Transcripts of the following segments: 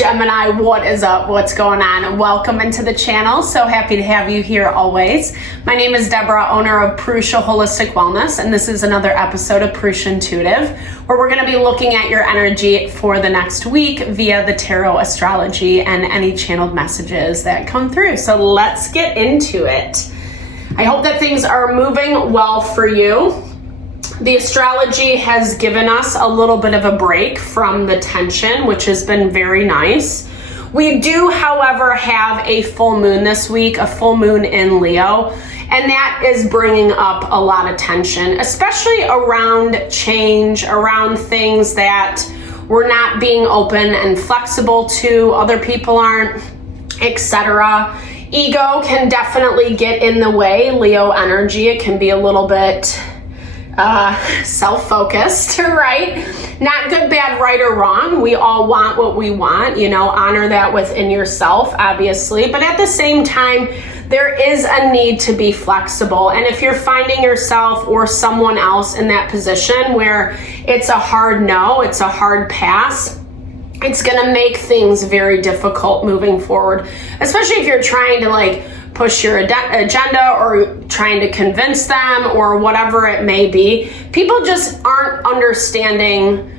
Gemini, what is up? What's going on? Welcome into the channel. So happy to have you here always. My name is Deborah, owner of Purusha Holistic Wellness, and this is another episode of Purusha Intuitive, where we're going to be looking at your energy for the next week via the tarot, astrology, and any channeled messages that come through. So let's get into it. I hope that things are moving well for you. The astrology has given us a little bit of a break from the tension, which has been very nice. We do, however, have a full moon this week, a full moon in Leo, and that is bringing up a lot of tension, especially around change, around things that we're not being open and flexible to, other people aren't, etc. Ego can definitely get in the way. Leo energy, it can be a little bit self-focused, right? Not good, bad, right, or wrong. We all want what we want, honor that within yourself, obviously. But at the same time, there is a need to be flexible. And if you're finding yourself or someone else in that position where it's a hard no, it's a hard pass, it's going to make things very difficult moving forward, especially if you're trying to push your agenda or trying to convince them or whatever it may be. People just aren't understanding,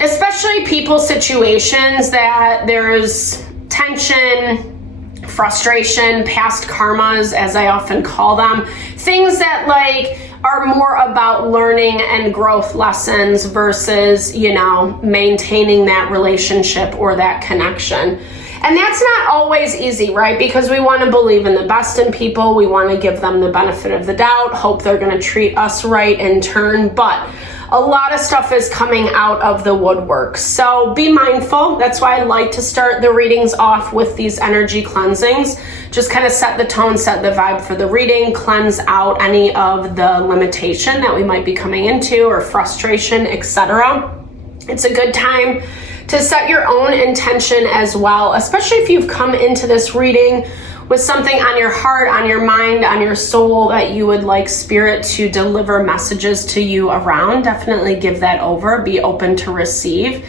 especially people situations that there's tension, frustration, past karmas, as I often call them, things that are more about learning and growth lessons versus, maintaining that relationship or that connection. And that's not always easy, right? Because we want to believe in the best in people. We want to give them the benefit of the doubt, hope they're going to treat us right in turn. But a lot of stuff is coming out of the woodwork. So be mindful. That's why I like to start the readings off with these energy cleansings. Just kind of set the tone, set the vibe for the reading, cleanse out any of the limitation that we might be coming into or frustration, etc. It's a good time to set your own intention as well, especially if you've come into this reading with something on your heart, on your mind, on your soul that you would like spirit to deliver messages to you around. Definitely give that over. Be open to receive.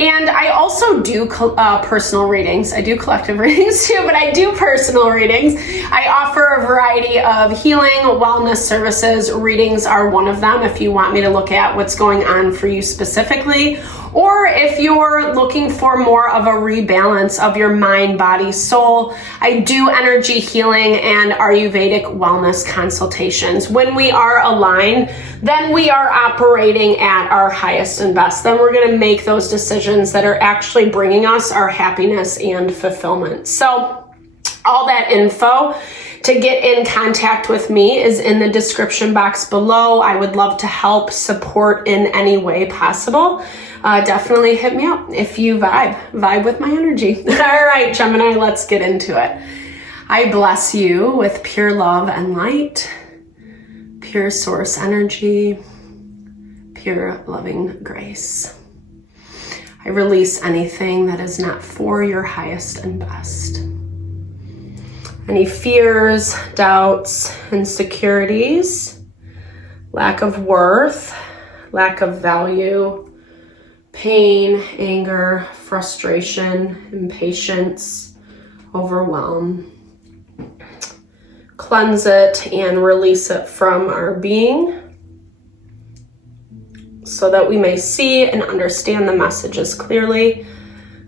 And I also do personal readings. I do collective readings too, but I do personal readings. I offer a variety of healing, wellness services. Readings are one of them if you want me to look at what's going on for you specifically, or if you're looking for more of a rebalance of your mind, body, soul. I do energy healing and Ayurvedic wellness consultations. When we are aligned, then we are operating at our highest and best. Then we're going to make those decisions that are actually bringing us our happiness and fulfillment. So all that info to get in contact with me is in the description box below. I would love to help, support in any way possible. Definitely hit me up if you vibe with my energy. All right, Gemini, let's get into it. I bless you with pure love and light, pure source energy, pure loving grace. I release anything that is not for your highest and best. Any fears, doubts, insecurities, lack of worth, lack of value, pain, anger, frustration, impatience, overwhelm. Cleanse it and release it from our being so that we may see and understand the messages clearly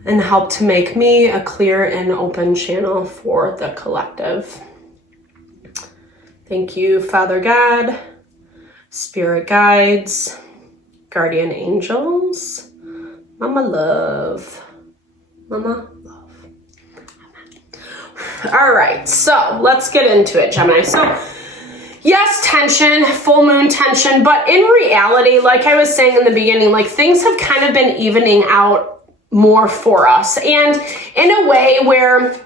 and help to make me a clear and open channel for the collective. Thank you, Father God, Spirit Guides, Guardian Angels, Mama Love. Mama Love. Amen. All right, so let's get into it, Gemini. So yes, tension, full moon tension, but in reality, like I was saying in the beginning, things have kind of been evening out more for us, and in a way where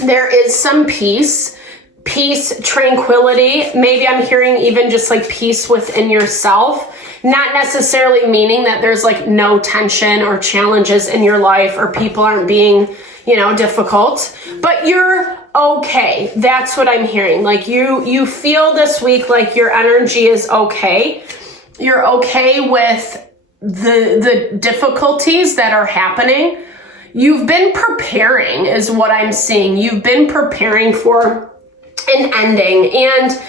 there is some peace, tranquility. Maybe I'm hearing even just peace within yourself, not necessarily meaning that there's no tension or challenges in your life or people aren't being, difficult, but you're okay. That's what I'm hearing. You feel this week like your energy is okay. You're okay with the difficulties that are happening. you've been preparing is what I'm seeing. You've been preparing for an ending, and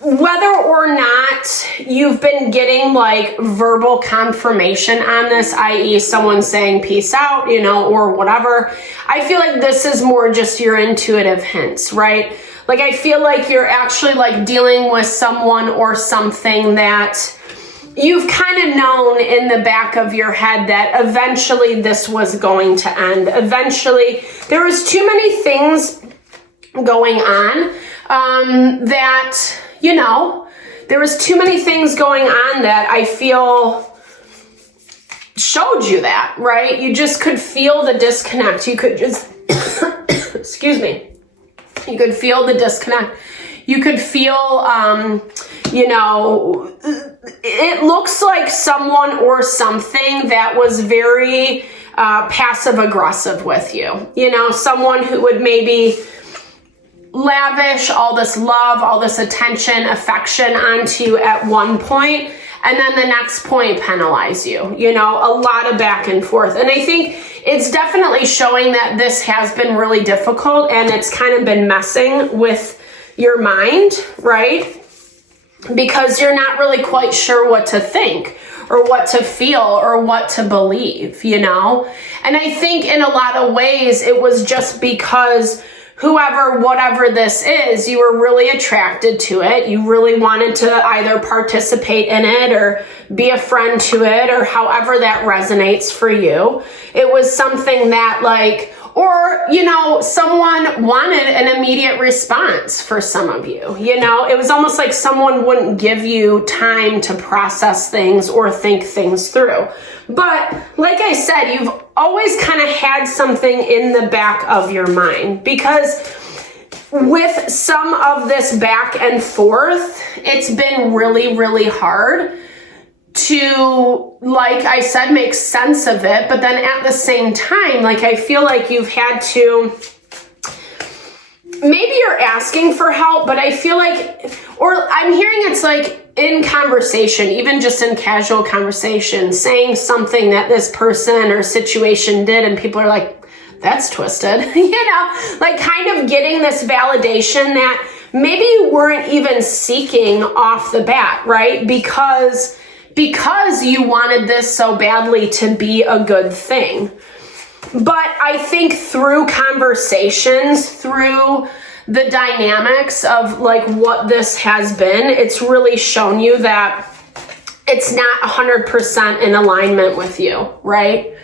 whether or not you've been getting like verbal confirmation on this, i.e. someone saying peace out, or whatever, I feel like this is more just your intuitive hints, right? Like I feel like you're actually like dealing with someone or something that you've kind of known in the back of your head that eventually this was going to end. Eventually, there was too many things going on that, there was too many things going on that I feel showed you that, right? You just could feel the disconnect. You could just, excuse me, you could feel the disconnect. You could feel, it looks like someone or something that was very passive aggressive with you. Someone who would maybe lavish all this love, all this attention, affection onto you at one point, and then the next point penalize you. A lot of back and forth. And I think it's definitely showing that this has been really difficult, and it's kind of been messing with your mind, right? Because you're not really quite sure what to think or what to feel or what to believe, And I think in a lot of ways it was just because whatever this is, you were really attracted to it. You really wanted to either participate in it or be a friend to it, or however that resonates for you. It was something that someone wanted an immediate response for some of you. It was almost like someone wouldn't give you time to process things or think things through. But like I said, you've always kind of had something in the back of your mind, because with some of this back and forth, it's been really, really hard to, like I said, make sense of it. But then at the same time, I feel like you've had to, maybe you're asking for help, but I feel like, or I'm hearing it's like in conversation, even just in casual conversation, saying something that this person or situation did, and people are like, that's twisted, kind of getting this validation that maybe you weren't even seeking off the bat, right? Because you wanted this so badly to be a good thing. But I think through conversations, through the dynamics of what this has been, it's really shown you that it's not 100% in alignment with you, right?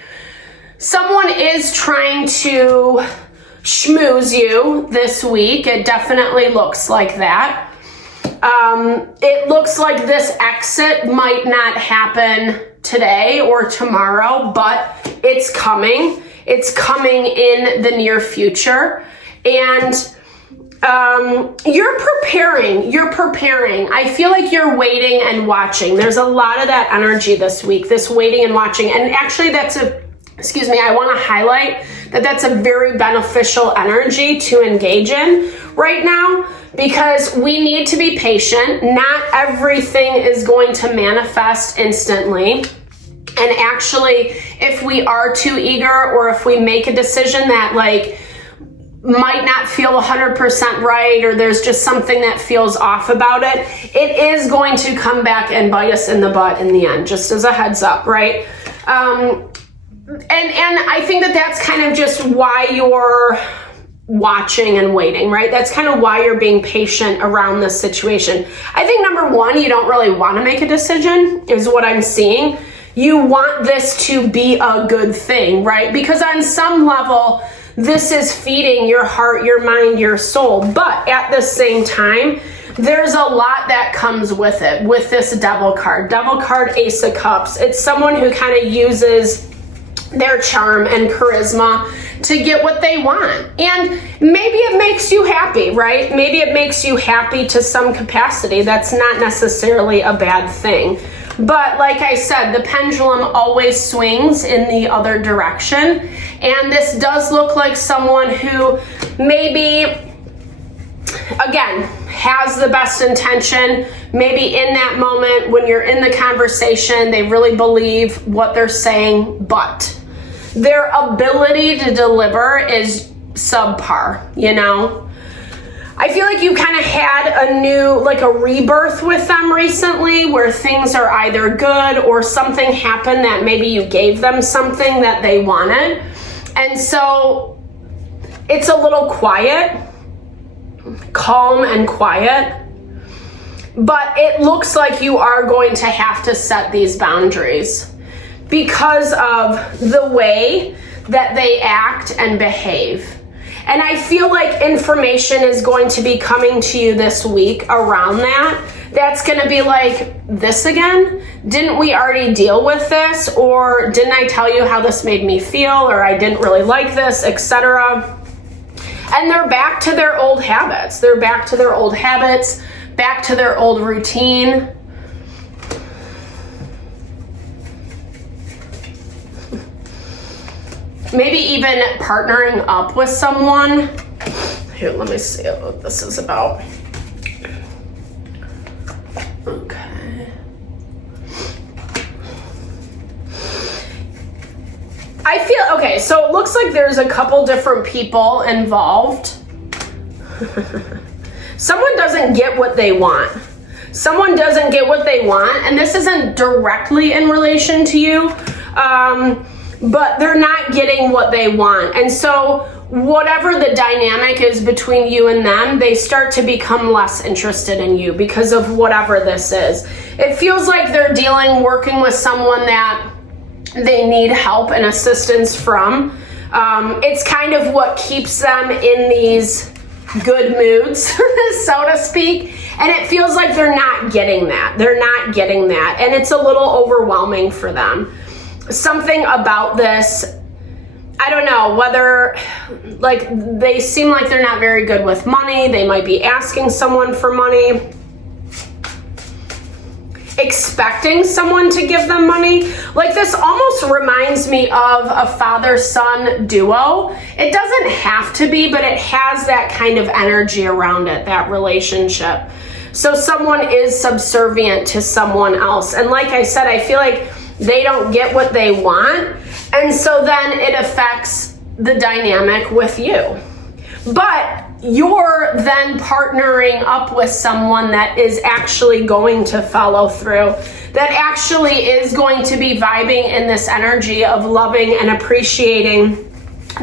Someone is trying to schmooze you this week. It definitely looks like that. It looks like this exit might not happen today or tomorrow, but it's coming. It's coming in the near future. And you're preparing. I feel like you're waiting and watching. There's a lot of that energy this week, this waiting and watching. And actually I want to highlight that that's a very beneficial energy to engage in right now, because we need to be patient. Not everything is going to manifest instantly. And actually, if we are too eager, or if we make a decision that might not feel 100% right, or there's just something that feels off about it, it is going to come back and bite us in the butt in the end, just as a heads up, right? And I think that that's kind of just why you're watching and waiting, right? That's kind of why you're being patient around this situation. I think number one, you don't really want to make a decision, is what I'm seeing. You want this to be a good thing, right? Because on some level, this is feeding your heart, your mind, your soul. But at the same time, there's a lot that comes with it, with this devil card, Ace of Cups. It's someone who kind of uses their charm and charisma to get what they want. And maybe it makes you happy, right? Maybe it makes you happy to some capacity. That's not necessarily a bad thing. But like I said, the pendulum always swings in the other direction. And this does look like someone who maybe, again, has the best intention. Maybe in that moment when you're in the conversation, they really believe what they're saying, but their ability to deliver is subpar, you know? I feel like you kind of had a new, like a rebirth with them recently where things are either good or something happened that maybe you gave them something that they wanted. And so it's a little quiet, calm and quiet. But it looks like you are going to have to set these boundaries because of the way that they act and behave. And I feel like information is going to be coming to you this week around that. That's going to be like, this again? Didn't we already deal with this? Or didn't I tell you how this made me feel? Or I didn't really like this, etc. And they're back to their old habits. They're back to their old habits, back to their old routine. Maybe even partnering up with someone. Here, let me see what this is about. Okay. I feel, okay, so it looks like there's a couple different people involved. Someone doesn't get what they want. Someone doesn't get what they want, and this isn't directly in relation to you, but they're not getting what they want. And so whatever the dynamic is between you and them, they start to become less interested in you because of whatever this is. It feels like they're working with someone that they need help and assistance from. It's kind of what keeps them in these good moods, so to speak. And it feels like they're not getting that. They're not getting that. And it's a little overwhelming for them. Something about this, I don't know, whether, like, they seem like they're not very good with money. They might be asking someone for money, expecting someone to give them money. Like, this almost reminds me of a father-son duo. It doesn't have to be, but it has that kind of energy around it, that relationship. So someone is subservient to someone else. And like I said, I feel like they don't get what they want. And so then it affects the dynamic with you. But you're then partnering up with someone that is actually going to follow through, that actually is going to be vibing in this energy of loving and appreciating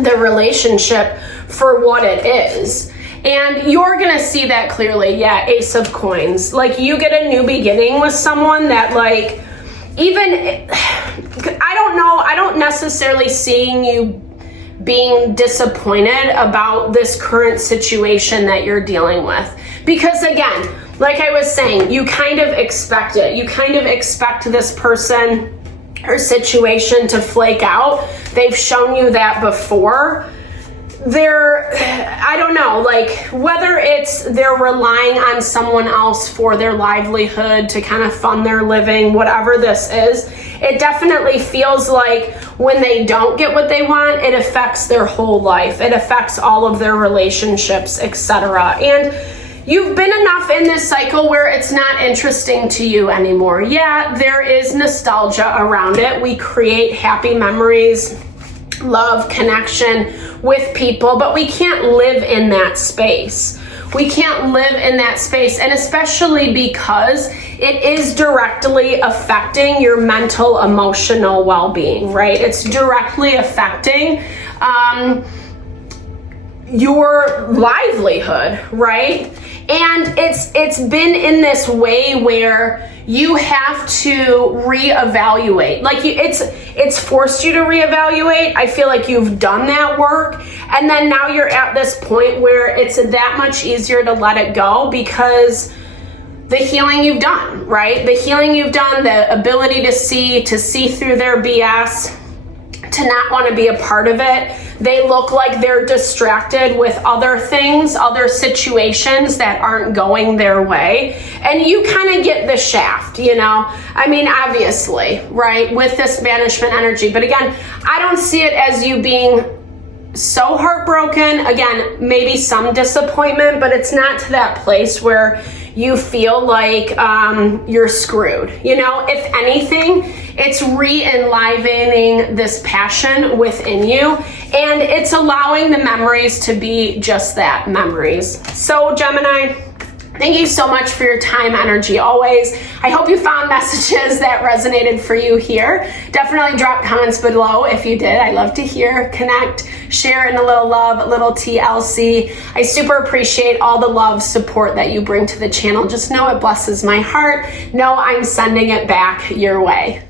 the relationship for what it is. And you're going to see that clearly. Yeah, Ace of Coins. Like, you get a new beginning with someone that, like, even, I don't know, I don't necessarily seeing you being disappointed about this current situation that you're dealing with. Because again, like I was saying, you kind of expect it. You kind of expect this person or situation to flake out. They've shown you that before. I don't know, like, whether it's they're relying on someone else for their livelihood to kind of fund their living, whatever this is, it definitely feels like when they don't get what they want, it affects their whole life. It affects all of their relationships, etc. And you've been enough in this cycle where it's not interesting to you anymore. Yeah, there is nostalgia around it. We create happy memories, love, connection with people, but we can't live in that space. We can't live in that space, and especially because it is directly affecting your mental, emotional well-being, right? It's directly affecting your livelihood, right? And it's been in this way where you have to reevaluate. Like, it's forced you to reevaluate. I feel like you've done that work, and then now you're at this point where it's that much easier to let it go because the healing you've done, right? The healing you've done, the ability to see through their BS, to not want to be a part of it. They look like they're distracted with other things, other situations that aren't going their way. And you kind of get the shaft, you know? I mean, obviously, right? With this banishment energy. But again, I don't see it as you being so heartbroken. Again, maybe some disappointment, but it's not to that place where you feel like you're screwed. You know, if anything, it's re-enlivening this passion within you, and it's allowing the memories to be just that, memories. So Gemini, thank you so much for your time, energy, always. I hope you found messages that resonated for you here. Definitely drop comments below if you did. I love to hear, connect, share in a little love, a little TLC. I super appreciate all the love, support that you bring to the channel. Just know it blesses my heart. Know I'm sending it back your way.